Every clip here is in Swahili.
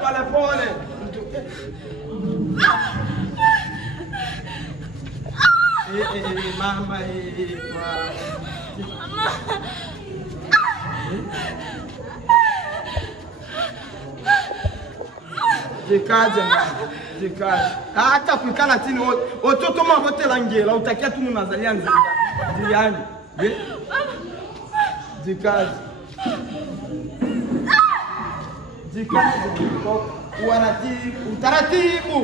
Pole pole. Mama Jikaze. Hata kuikala chini watoto wote la ngela utakia tu mnazalia nzida. Ndiani. Jikaze. Utaratibu.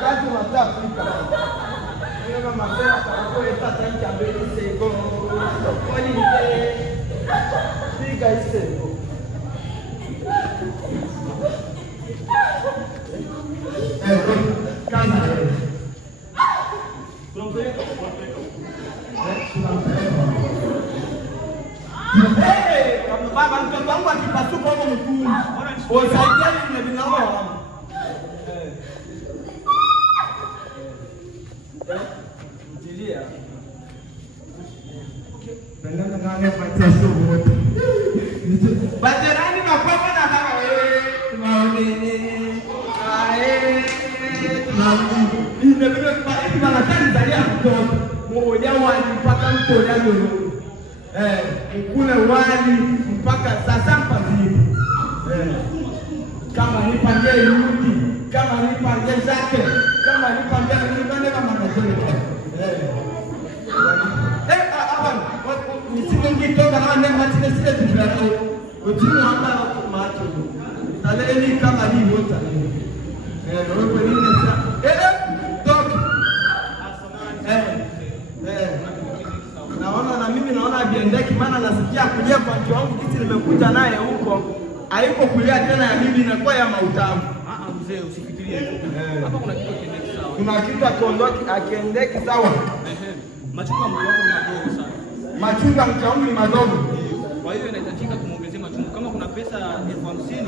Kazi matafika. Ndio mapema kwa tata yake ambele sego. Holiday. Piga isego. Kaza. Baba mtoto wangu akipasuka huko mtu. Usaidieni na binadamu. Ndilia. Pendana ngane patia shughuli. Bajerani na kwa na kama wewe. Tunaone. Ndio vile kwa nataka zalia mtoto. Mmoja wali mpaka mkoja leo. Ukule wali mpaka sasa mpazini. Kama nipangie rudi, kama nipangie zake, kama nipangie nipande kama mazuri. Nisingi toka na ndio matine sile tunayo. Ujini hapa macho. Taleni kama hii yote. Wewe nini sasa? Naona na mimi naona biendeki maana nasikia kulia kwa mtu wangu kiti nimekuja naye huko. Haiko kulia tena ya mimi inakuwa ya mautamu. Mzee usifikirie hivyo. Hapa kuna kitu kiendeki sawa. Kuna kitu akiendeki sawa. Machunga mtu wako ni madogo sana. Machunga mtu wangu ni madogo. Kwa hiyo inahitajika kumuongezea machunga. Kama kuna pesa 50,000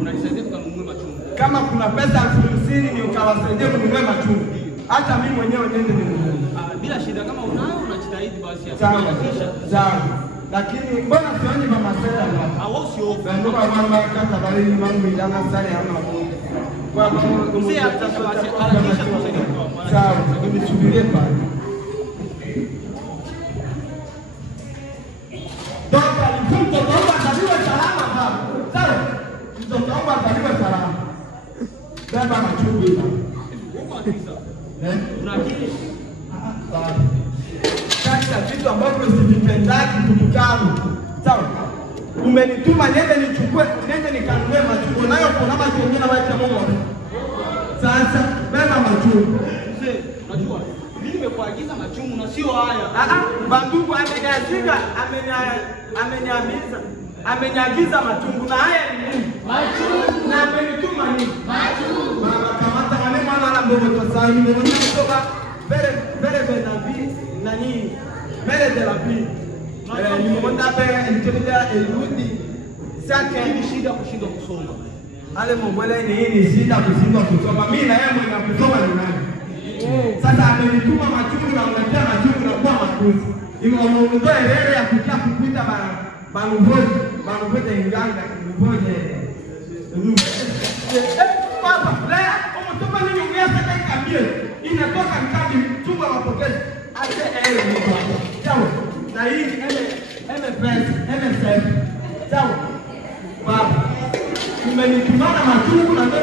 unanisaidia tukanunue machunga. Kama kuna pesa 50,000 ni ukawasaidia kununua machunga. Hata mimi mwenyewe niende ninunue. Bila shida kama unao unajitahidi basi sawa. Lakini mbona sioni mama Sera hapa? Au sio? Ndio mama kaka bali mambo ilana sare ama bongo. Kwa mambo mzee atakisha kusaidia kwa sawa, nisubirie pale. Toka mtoto wangu ataliwa salama hapa. Sawa? Mtoto wangu ataliwa salama. Baba machungu hapa. Uko akisa. Unakili? Sawa. Kaka vitu ambavyo sivipendaki kutukana. Sawa? Umenituma nende nichukue, nende nikanunue machungu. Nayo kuna machungu na wacha Mungu. Sasa beba machungu. Mzee, unajua mimi nimekuagiza machungu na sio haya. Bandugu amenyagiza machungu na haya ni nini? Machungu. Na amenituma nini? Machungu. Baba kamata wale mwana na mbogo kwa sasa hivi ndio kutoka bere na vi na nini? Bere de la vie. Nimeona hapa nitendea eludi. Sasa Ni shida kushindwa kusoma. ale mbele ni nini shida kushindwa kusoma? Mimi na yeye mwenye kusoma ni nani? Sasa amenituma machungu na unaletea machungu na kwa makuzi. Imeondoa ile ya kukia kupita bangoje inganga ngoje. Baba, leo umetoka nini ungeanza kambie? Inatoka mkabi chunga mapokezi. Acha ni kwa. Sawa. Na hii MSF. Sawa. Baba. Umenitumana machungu na ndio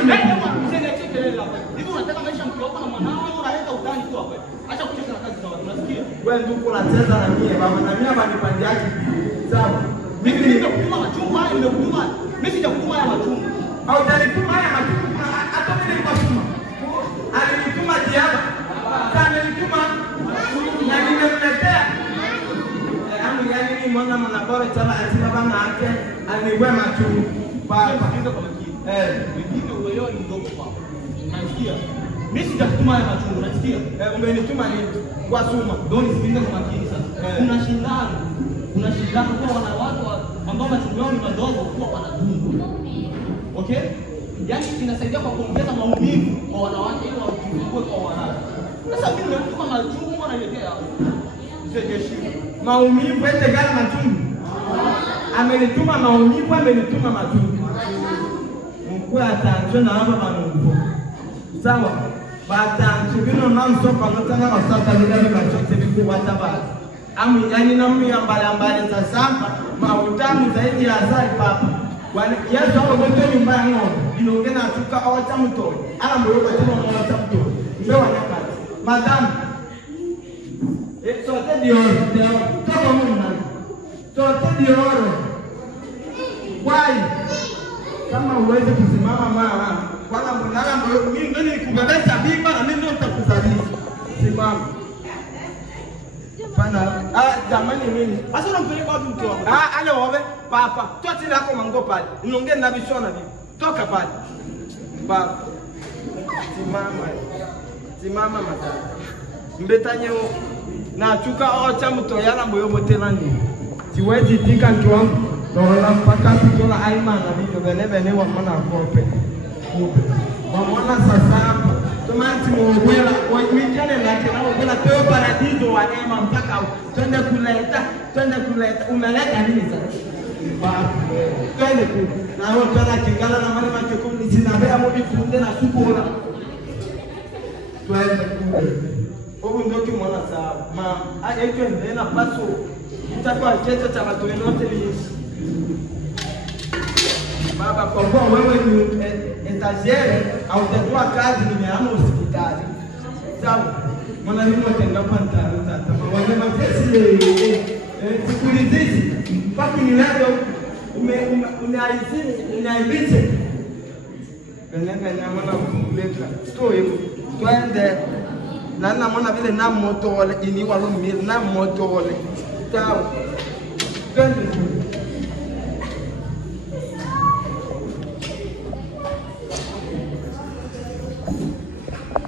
Hivi unataka maisha mkioko na mwanao au unaleta utani tu hapa? Acha kucheza na kazi za watu, unasikia? Wewe ndio unacheza na mie baba, na mimi hapa nipandiaje? Sawa. Mimi nimekutuma machungu haya, nimekutuma. Mimi sijakutuma haya machungu. Au nilituma haya machungu hata mimi nilikutuma. Alinituma jiaba. Sasa nilituma na nimemletea. Yani mimi mwana mnabora tena atina bana yake aniwe machungu. Baba, Sikiliza kwa makini. Wengine uelewa ni mdogo kwako. Unasikia? Mimi sijakutuma haya machungu, unasikia? Umenituma nini? Kwa suma. Ndio nisikilize kwa makini sasa. Unashindana kwa wanawake ambao machungu yao ni madogo kuwa wanadungwa. Okay? Yaani inasaidia kwa kuongeza maumivu kwa wanawake ili wajifungue kwa wanawake. machungu analetea hapo. Maumivu ete gani machungu? Amenituma maumivu, amenituma machungu. Mkuu atanzo na hapa manungu. Sawa? Batanzo bino nanso panotanga basata bila bachote biku wataba. Amu yani namu ya mbali za samba, mautamu zaidi ya asali papa. Yesu hapo ngoto nyumba yangu, inongena atuka awacha mto. Ala mboyo kwa tuma awacha mto. Mbewa nyakati. Madam sote dioro, kama mwana. Sote dioro. Why? Kama uweze kusimama mama, kwanza mwananga mboyo mimi ndio nikubebesha bima na mimi ndio nitakuzalisha. Simama. Pana jamani mimi. Asa unampeleka wapi mke wako? Ale wawe papa. Toa lako mango pale. Nionge na bishona bibi. Toka pale. Baba. Simama matata. Mbetanye na chuka ocha mtoyana moyo motelani. Siwezi tika nkiwangu. Ndola mpaka kutola aima na bibi bene wa mwana kope. Mwana sasa hapa. Tomanti mwela, wajijane na kina mwela peo paradiso wa ema mpaka twende kuleta, umeleta nini sasa? Baba, twende ku. Na wao tana kingala na mali makeko ni sinabea mbi kunde na sukura. Twende ku. Obu ndoki mwana sawa. Ma, ayeto ndena paso. Mtakwa checho cha watu wote ni Baba, kwa kuwa wewe ni etagere au utakuwa kazi nimeama hospitali. Sawa. Mwana mimi natenda kwa ntaro tata. Mwana mapesi sikulizizi mpaka ni leo unaibize. Benenga nyama na kumleka. Stoyo. Twende. Na mwana vile na moto wale ini walo mimi na moto wale. Sawa. Twende.